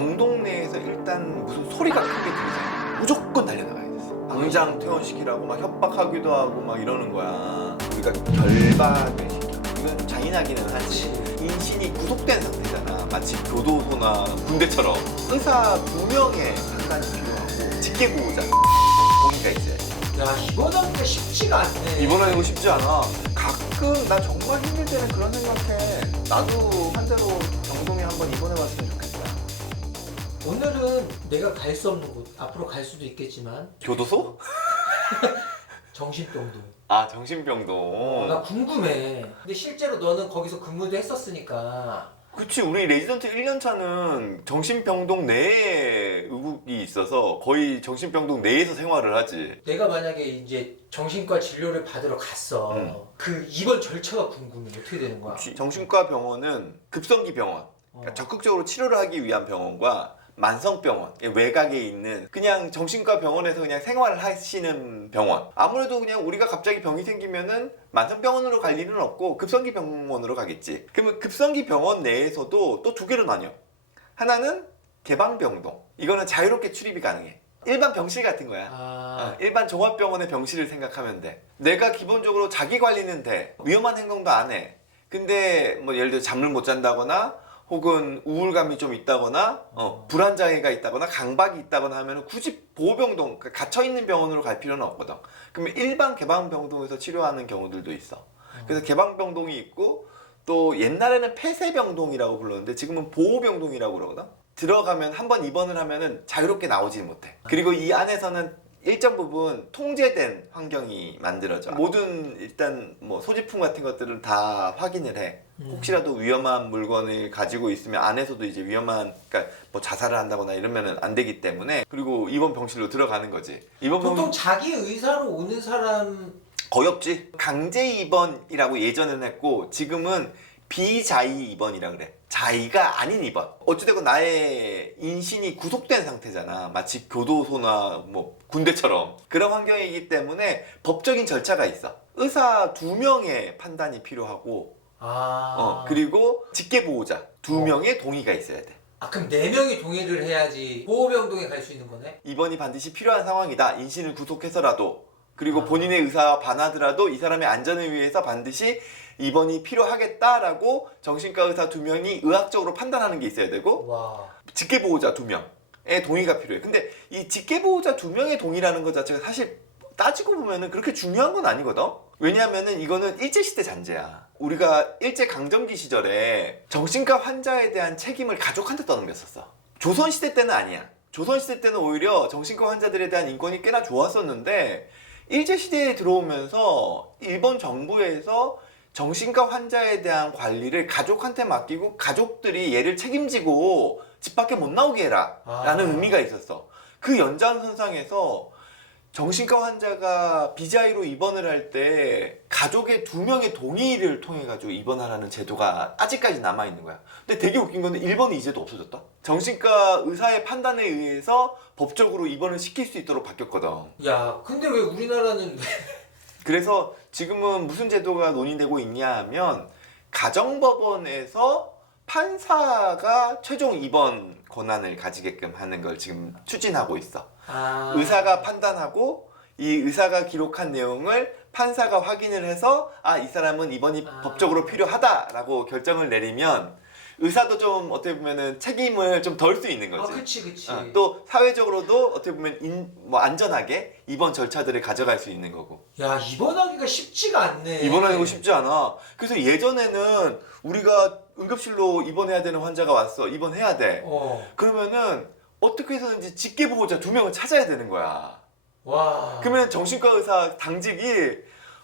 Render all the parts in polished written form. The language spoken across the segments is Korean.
병동 내에서 일단 무슨 소리가 크게 들리잖아. 무조건 달려나가야 됐어. 당장 퇴원시키라고 막 협박하기도 하고 막 이러는 거야. 우리가 결박을 시켜. 이건 잔인하기는 하지. 인신이 구속된 상태잖아. 마치 교도소나 군대처럼. 의사 2명의 판단이 필요하고 직계보호자 동의가 있어야 돼. 야, 입원하기가 쉽지가 않네. 입원하는 거 쉽지 않아. 가끔 나 정말 힘들 때는 그런 생각해. 나도 환자로 병동에 한번 입원해봤으면 좋겠다. 오늘은 내가 갈 수 없는 곳, 앞으로 갈 수도 있겠지만 교도소? 정신병동. 아, 정신병동. 나 궁금해. 근데 실제로 너는 거기서 근무도 했었으니까. 그치, 우리 레지던트 1년차는 정신병동 내에 의국이 있어서 거의 정신병동 내에서 생활을 하지. 내가 만약에 이제 정신과 진료를 받으러 갔어. 그 입원 절차가 궁금해. 어떻게 되는 거야? 그치. 정신과 병원은 급성기 병원, 그러니까 적극적으로 치료를 하기 위한 병원과 만성병원, 외곽에 있는 그냥 정신과 병원에서 그냥 생활을 하시는 병원. 아무래도 그냥 우리가 갑자기 병이 생기면은 만성병원으로 갈 일은 없고 급성기 병원으로 가겠지. 그러면 급성기 병원 내에서도 또 2개로 나뉘어. 하나는 개방병동. 이거는 자유롭게 출입이 가능해. 일반 병실 같은 거야. 일반 종합병원의 병실을 생각하면 돼. 내가 기본적으로 자기 관리는 돼. 위험한 행동도 안 해. 근데 뭐 예를 들어 잠을 못 잔다거나 혹은 우울감이 좀 있다거나 불안장애가 있다거나 강박이 있다거나 하면 굳이 보호병동, 그러니까 갇혀있는 병원으로 갈 필요는 없거든. 그러면 일반 개방병동에서 치료하는 경우들도 있어. 그래서 개방병동이 있고 또 옛날에는 폐쇄병동이라고 불렀는데 지금은 보호병동이라고 그러거든. 들어가면 한번 입원을 하면은 자유롭게 나오지 못해. 그리고 이 안에서는 일정 부분 통제된 환경이 만들어져. 모든 일단 뭐 소지품 같은 것들을 다 확인을 해. 혹시라도 위험한 물건을 가지고 있으면 안에서도 이제 위험한, 그러니까 뭐 자살을 한다거나 이러면은 안 되기 때문에. 그리고 입원 병실로 들어가는 거지. 입원 보통 자기 의사로 오는 사람 거의 없지. 강제 입원이라고 예전에는 했고 지금은 비자의 입원이라 그래. 자의가 아닌 입원. 어찌되건 나의 인신이 구속된 상태잖아. 마치 교도소나 뭐 군대처럼. 그런 환경이기 때문에 법적인 절차가 있어. 의사 2명의 판단이 필요하고 그리고 직계보호자 2명의 동의가 있어야 돼. 그럼 4명이 동의를 해야지 보호병동에 갈 수 있는 거네? 입원이 반드시 필요한 상황이다. 인신을 구속해서라도. 그리고 본인의 의사와 반하더라도 이 사람의 안전을 위해서 반드시 입원이 필요하겠다라고 정신과 의사 2명이 의학적으로 판단하는 게 있어야 되고 직계보호자 2명의 동의가 필요해. 근데 이 직계보호자 2명의 동의라는 것 자체가 사실 따지고 보면은 그렇게 중요한 건 아니거든. 왜냐하면은 이거는 일제시대 잔재야. 우리가 일제강점기 시절에 정신과 환자에 대한 책임을 가족한테 떠넘겼었어. 조선시대 때는 아니야. 조선시대 때는 오히려 정신과 환자들에 대한 인권이 꽤나 좋았었는데 일제시대에 들어오면서 일본 정부에서 정신과 환자에 대한 관리를 가족한테 맡기고 가족들이 얘를 책임지고 집 밖에 못 나오게 해라 라는 의미가 있었어. 그 연장선상에서 정신과 환자가 비자의로 입원을 할 때 가족의 2명의 동의를 통해 가지고 입원하라는 제도가 아직까지 남아있는 거야. 근데 되게 웃긴 거는 일본은 이제도 없어졌다. 정신과 의사의 판단에 의해서 법적으로 입원을 시킬 수 있도록 바뀌었거든. 야, 근데 왜 우리나라는 그래서 지금은 무슨 제도가 논의되고 있냐 하면 가정법원에서 판사가 최종 입원 권한을 가지게끔 하는 걸 지금 추진하고 있어. 의사가 판단하고 이 의사가 기록한 내용을 판사가 확인을 해서 이 사람은 입원이 법적으로 필요하다라고 결정을 내리면 의사도 좀 어떻게 보면은 책임을 좀 덜 수 있는 거지. 그치. 또 사회적으로도 어떻게 보면 뭐 안전하게 입원 절차들을 가져갈 수 있는 거고. 야, 입원하기가 쉽지가 않네. 입원하는 거 쉽지 않아. 그래서 예전에는 우리가 응급실로 입원해야 되는 환자가 왔어. 입원해야 돼. 그러면은 어떻게 해서든지 직계보호자 2명을 찾아야 되는 거야. 그러면 정신과 의사 당직이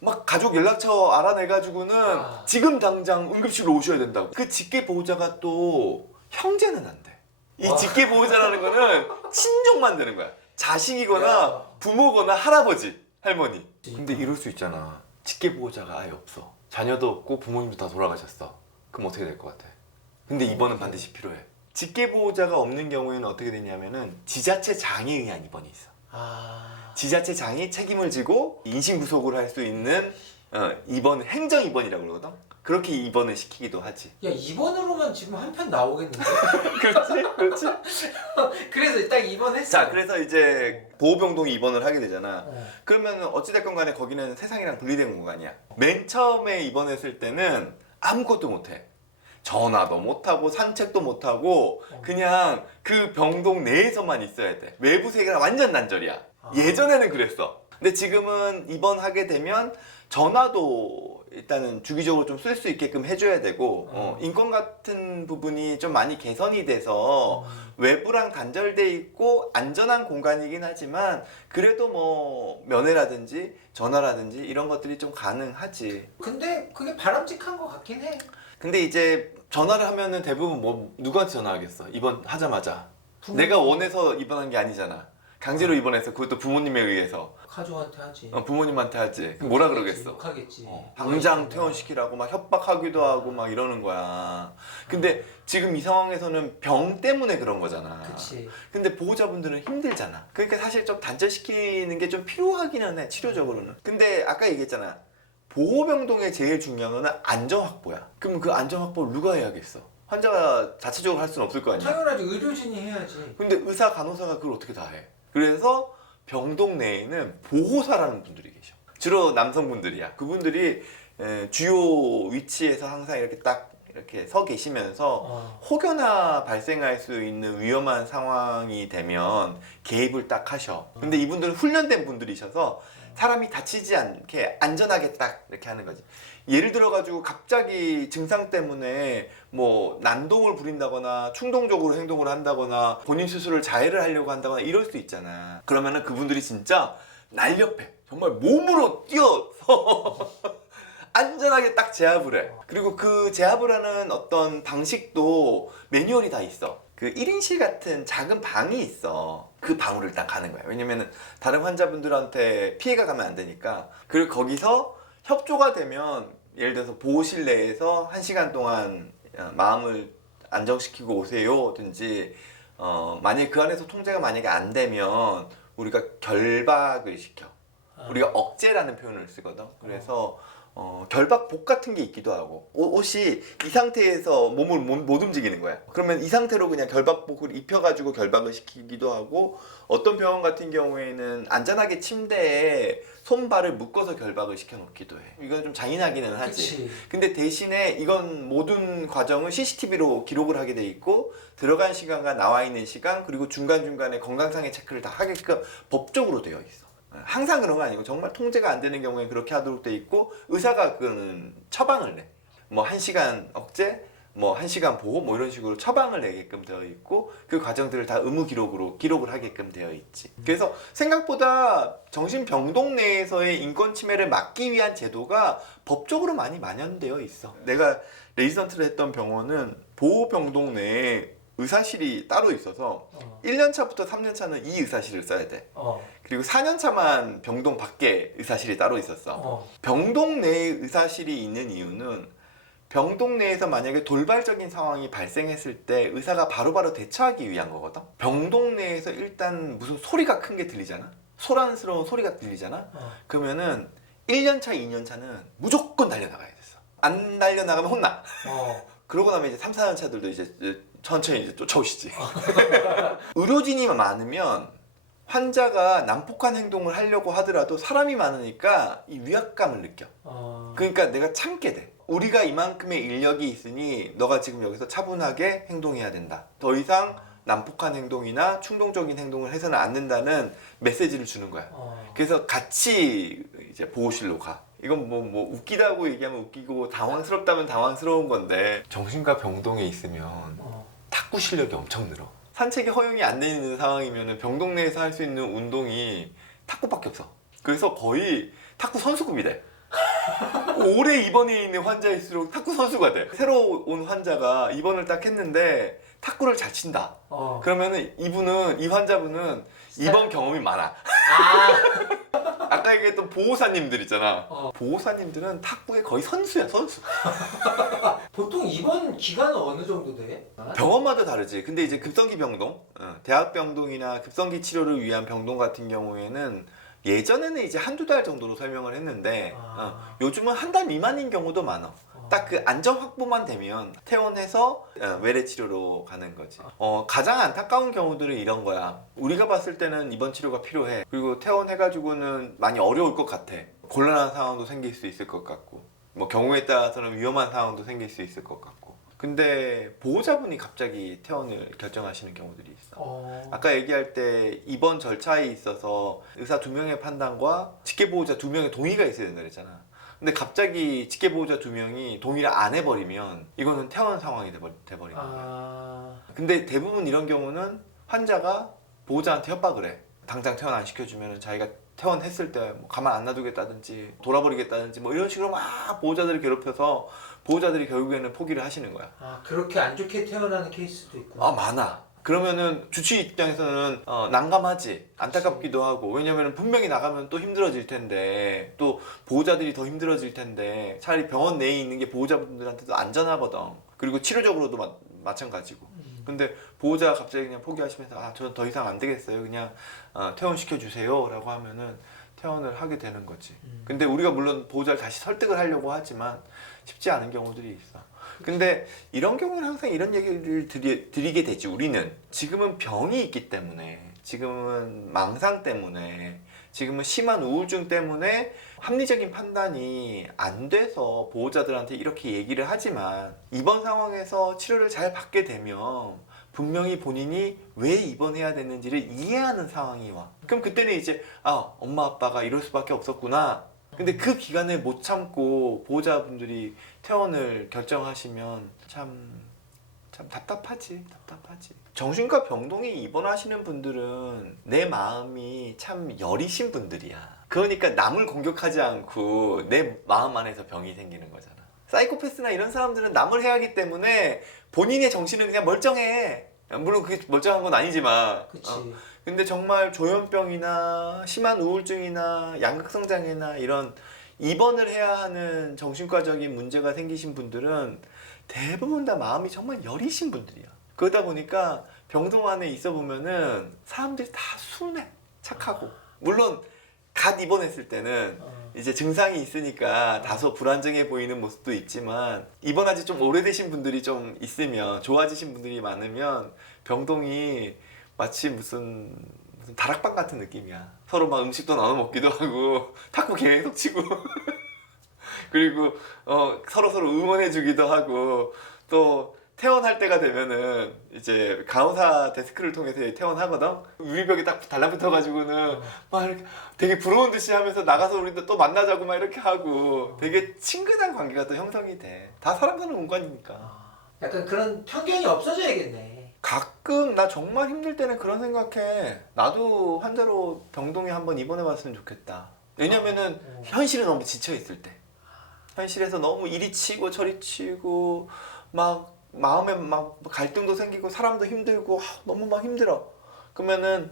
막 가족 연락처 알아내가지고는 지금 당장 응급실로 오셔야 된다고. 그 직계보호자가 또 형제는 안 돼. 이 직계보호자라는 거는 친족만 되는 거야. 자식이거나 부모거나 할아버지, 할머니. 근데 이럴 수 있잖아. 직계보호자가 아예 없어. 자녀도 없고 부모님도 다 돌아가셨어. 그럼 어떻게 될 것 같아? 근데 입원은 반드시 필요해. 직계보호자가 없는 경우에는 어떻게 되냐면은 지자체 장에 의한 입원이 있어. 지자체 장이 책임을 지고 인신구속을 할 수 있는 입원, 행정 입원이라고 그러거든. 그렇게 입원을 시키기도 하지. 야, 입원으로만 지금 한 편 나오겠는데? 그렇지. 그래서 딱 입원했어. 자, 그래서 이제 보호병동에 입원을 하게 되잖아. 어. 그러면 어찌됐건 간에 거기는 세상이랑 분리된 공간이야. 맨 처음에 입원했을 때는 아무것도 못해. 전화도 못하고 산책도 못하고 그냥 그 병동 내에서만 있어야 돼. 외부 세계랑 완전 난절이야. 예전에는 그랬어. 근데 지금은 입원하게 되면 전화도 일단은 주기적으로 좀 쓸 수 있게끔 해줘야 되고 인권 같은 부분이 좀 많이 개선이 돼서 외부랑 단절돼 있고 안전한 공간이긴 하지만 그래도 뭐 면회라든지 전화라든지 이런 것들이 좀 가능하지. 근데 그게 바람직한 것 같긴 해. 근데 이제 전화를 하면은 대부분 뭐 누구한테 전화하겠어? 입원하자마자. 부모- 내가 원해서 입원한 게 아니잖아. 강제로 입원해서 그것도 부모님에 의해서. 가족한테 하지. 부모님한테 하지. 그럼 뭐라 그러겠어? 욕하겠지. 당장 퇴원시키라고 막 협박하기도 하고 막 이러는 거야. 근데 지금 이 상황에서는 병 때문에 그런 거잖아. 그치. 근데 보호자분들은 힘들잖아. 그러니까 사실 좀 단절시키는 게 좀 필요하기는 해, 치료적으로는. 근데 아까 얘기했잖아. 보호병동의 제일 중요한 거는 안전 확보야. 그럼 그 안전 확보를 누가 해야겠어? 환자가 자체적으로 할 수는 없을 거 아니야. 당연하지. 의료진이 해야지. 근데 의사, 간호사가 그걸 어떻게 다 해? 그래서 병동 내에는 보호사라는 분들이 계셔. 주로 남성분들이야. 그분들이 주요 위치에서 항상 이렇게 딱 이렇게 서 계시면서 혹여나 발생할 수 있는 위험한 상황이 되면 개입을 딱 하셔. 근데 이분들은 훈련된 분들이셔서 사람이 다치지 않게 안전하게 딱 이렇게 하는 거지. 예를 들어 가지고 갑자기 증상 때문에 뭐 난동을 부린다거나 충동적으로 행동을 한다거나 본인 스스로를 자해를 하려고 한다거나 이럴 수 있잖아. 그러면은 그분들이 진짜 날렵해. 정말 몸으로 뛰어서 안전하게 딱 제압을 해. 그리고 그 제압을 하는 어떤 방식도 매뉴얼이 다 있어. 그 1인실 같은 작은 방이 있어. 그 방으로 일단 가는 거야. 왜냐면은 다른 환자분들한테 피해가 가면 안 되니까. 그리고 거기서 협조가 되면 예를 들어서 보호실 내에서 1시간 동안 마음을 안정시키고 오세요든지 만약에 그 안에서 통제가 만약에 안 되면 우리가 결박을 시켜. 우리가 억제라는 표현을 쓰거든. 그래서 결박복 같은 게 있기도 하고 옷이 이 상태에서 몸을 못 움직이는 거야. 그러면 이 상태로 그냥 결박복을 입혀가지고 결박을 시키기도 하고 어떤 병원 같은 경우에는 안전하게 침대에 손발을 묶어서 결박을 시켜놓기도 해. 이건 좀 잔인하기는 하지. 그치. 근데 대신에 이건 모든 과정을 CCTV로 기록을 하게 돼 있고 들어간 시간과 나와 있는 시간 그리고 중간중간에 건강상의 체크를 다 하게끔 법적으로 되어 있어. 항상 그런 거 아니고 정말 통제가 안 되는 경우에 그렇게 하도록 돼 있고 의사가 그거는 처방을 내. 뭐 1시간 억제, 뭐 1시간 보호 뭐 이런 식으로 처방을 내게끔 되어 있고 그 과정들을 다 의무 기록으로 기록을 하게끔 되어 있지. 그래서 생각보다 정신병동 내에서의 인권 침해를 막기 위한 제도가 법적으로 많이 만연되어 있어. 내가 레지던트를 했던 병원은 보호병동 내에 의사실이 따로 있어서 1년차부터 3년차는 이 의사실을 써야 돼. 그리고 4년차만 병동 밖에 의사실이 따로 있었어. 병동 내에 의사실이 있는 이유는 병동 내에서 만약에 돌발적인 상황이 발생했을 때 의사가 바로바로 대처하기 위한 거거든. 병동 내에서 일단 무슨 소리가 큰 게 들리잖아. 소란스러운 소리가 들리잖아. 그러면은 1년차, 2년차는 무조건 달려나가야 됐어. 안 달려나가면 혼나. 그러고 나면 이제 3, 4년차들도 이제 천천히 이제 쫓아오시지. 의료진이 많으면 환자가 난폭한 행동을 하려고 하더라도 사람이 많으니까 이 위압감을 느껴. 그러니까 내가 참게 돼. 우리가 이만큼의 인력이 있으니 너가 지금 여기서 차분하게 행동해야 된다. 더 이상 난폭한 행동이나 충동적인 행동을 해서는 안 된다는 메시지를 주는 거야. 그래서 같이 이제 보호실로 가. 이건 뭐 웃기다고 얘기하면 웃기고 당황스럽다면 당황스러운 건데 정신과 병동에 있으면 탁구 실력이 엄청 늘어. 산책이 허용이 안 되는 상황이면 병동 내에서 할 수 있는 운동이 탁구밖에 없어. 그래서 거의 탁구 선수급이 돼. 오래 입원해 있는 환자일수록 탁구 선수가 돼. 새로 온 환자가 입원을 딱 했는데 탁구를 잘 친다. 그러면은 이 환자분은 입원 경험이 많아. 아까 얘기했던 보호사님들 있잖아. 보호사님들은 탁구의 거의 선수야, 선수. 보통 입원 기간은 어느 정도 돼? 병원마다 다르지. 근데 이제 급성기 병동, 대학병동이나 급성기 치료를 위한 병동 같은 경우에는 예전에는 이제 한두 달 정도로 설명을 했는데 요즘은 한 달 미만인 경우도 많아. 딱 그 안정 확보만 되면 퇴원해서 외래 치료로 가는 거지. 가장 안타까운 경우들은 이런 거야. 우리가 봤을 때는 입원 치료가 필요해. 그리고 퇴원해가지고는 많이 어려울 것 같아. 곤란한 상황도 생길 수 있을 것 같고, 뭐 경우에 따라서는 위험한 상황도 생길 수 있을 것 같고. 근데 보호자분이 갑자기 퇴원을 결정하시는 경우들이 있어. 아까 얘기할 때 입원 절차에 있어서 의사 2명의 판단과 직계보호자 2명의 동의가 있어야 된다 그랬잖아. 근데 갑자기 직계보호자 2명이 동의를 안 해버리면 이거는 퇴원 상황이 돼버리는 거야. 근데 대부분 이런 경우는 환자가 보호자한테 협박을 해. 당장 퇴원 안 시켜주면 자기가 퇴원했을 때 뭐 가만 안 놔두겠다든지 돌아버리겠다든지 뭐 이런 식으로 막 보호자들을 괴롭혀서 보호자들이 결국에는 포기를 하시는 거야. 그렇게 안 좋게 태어나는 케이스도 있구나. 많아. 그러면은 주치 입장에서는 난감하지, 안타깝기도 하고. 왜냐면 분명히 나가면 또 힘들어질 텐데, 또 보호자들이 더 힘들어질 텐데, 차라리 병원 내에 있는 게 보호자분들한테도 안전하거든. 그리고 치료적으로도 마찬가지고. 근데 보호자가 갑자기 그냥 포기하시면서 저는 더 이상 안 되겠어요, 그냥 퇴원시켜 주세요 라고 하면은 퇴원을 하게 되는 거지. 근데 우리가 물론 보호자를 다시 설득을 하려고 하지만 쉽지 않은 경우들이 있어. 근데 이런 경우는 항상 이런 얘기를 드리게 되지. 우리는 지금은 병이 있기 때문에, 지금은 망상 때문에, 지금은 심한 우울증 때문에 합리적인 판단이 안 돼서 보호자들한테 이렇게 얘기를 하지만, 이번 상황에서 치료를 잘 받게 되면 분명히 본인이 왜 입원해야 되는지를 이해하는 상황이 와. 그럼 그때는 이제 엄마 아빠가 이럴 수밖에 없었구나. 근데 그 기간을 못 참고 보호자분들이 퇴원을 결정하시면 참 답답하지. 정신과 병동에 입원하시는 분들은 내 마음이 참 여리신 분들이야. 그러니까 남을 공격하지 않고 내 마음 안에서 병이 생기는 거잖아. 사이코패스나 이런 사람들은 남을 해하기 때문에 본인의 정신은 그냥 멀쩡해. 물론 그게 멀쩡한 건 아니지만. 그치. 근데 정말 조현병이나 심한 우울증이나 양극성장애나 이런 입원을 해야 하는 정신과적인 문제가 생기신 분들은 대부분 다 마음이 정말 여리신 분들이야. 그러다 보니까 병동 안에 있어 보면은 사람들이 다 순해, 착하고. 물론 갓 입원했을 때는 이제 증상이 있으니까 다소 불안정해 보이는 모습도 있지만, 입원한 지 좀 오래되신 분들이 좀 있으면, 좋아지신 분들이 많으면 병동이 마치 무슨 다락방 같은 느낌이야. 서로 막 음식도 나눠 먹기도 하고 탁구 계속 치고 그리고 서로 응원해 주기도 하고, 또 퇴원할 때가 되면은 이제 간호사 데스크를 통해서 퇴원하거든. 유리벽에 딱 달라붙어가지고는 막 이렇게 되게 부러운 듯이 하면서 나가서 우리도 또 만나자고 막 이렇게 하고, 되게 친근한 관계가 또 형성이 돼. 다 사람 사는 공간이니까. 약간 그런 편견이 없어져야겠네. 가끔 나 정말 힘들 때는 그런 생각해. 나도 환자로 병동에 한번 입원해 봤으면 좋겠다. 왜냐면은 현실에 너무 지쳐 있을 때, 현실에서 너무 이리 치고 저리 치고 막 마음에 막 갈등도 생기고 사람도 힘들고 너무 막 힘들어. 그러면은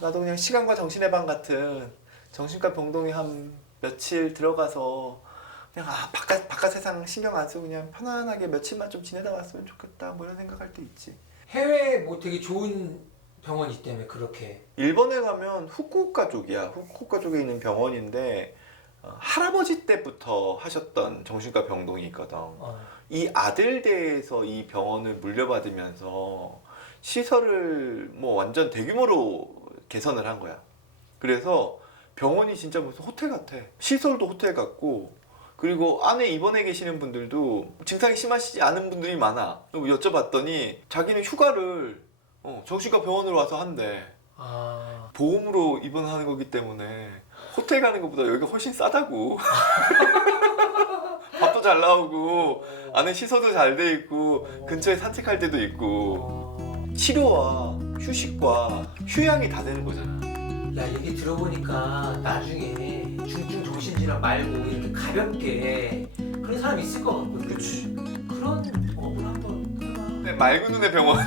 나도 그냥 시간과 정신의 방 같은 정신과 병동에 한 며칠 들어가서 그냥 바깥 세상 신경 안 쓰고 그냥 편안하게 며칠만 좀 지내다 왔으면 좋겠다, 뭐 이런 생각할 때 있지. 해외에 뭐 되게 좋은 병원이 있다며. 그렇게 일본에 가면 후쿠오카 쪽이야. 후쿠오카 쪽에 있는 병원인데 할아버지 때부터 하셨던 정신과 병동이 있거든. 이 아들대에서 이 병원을 물려받으면서 시설을 뭐 완전 대규모로 개선을 한 거야. 그래서 병원이 진짜 무슨 호텔 같아. 시설도 호텔 같고, 그리고 안에 입원해 계시는 분들도 증상이 심하시지 않은 분들이 많아. 여쭤봤더니 자기는 휴가를 정신과 병원으로 와서 한대. 보험으로 입원하는 거기 때문에 호텔 가는 것보다 여기가 훨씬 싸다고. 밥도 잘 나오고 안에 시설도 잘 돼 있고 근처에 산책할 데도 있고, 치료와 휴식과 휴양이 다 되는 거잖아. 야, 얘기 들어보니까 나중에 중증 정신질환 말고 이렇게 가볍게 그런 사람 있을 것 같거든. 그치. 그런 업을 한번 해봐. 맑은 눈의 병원.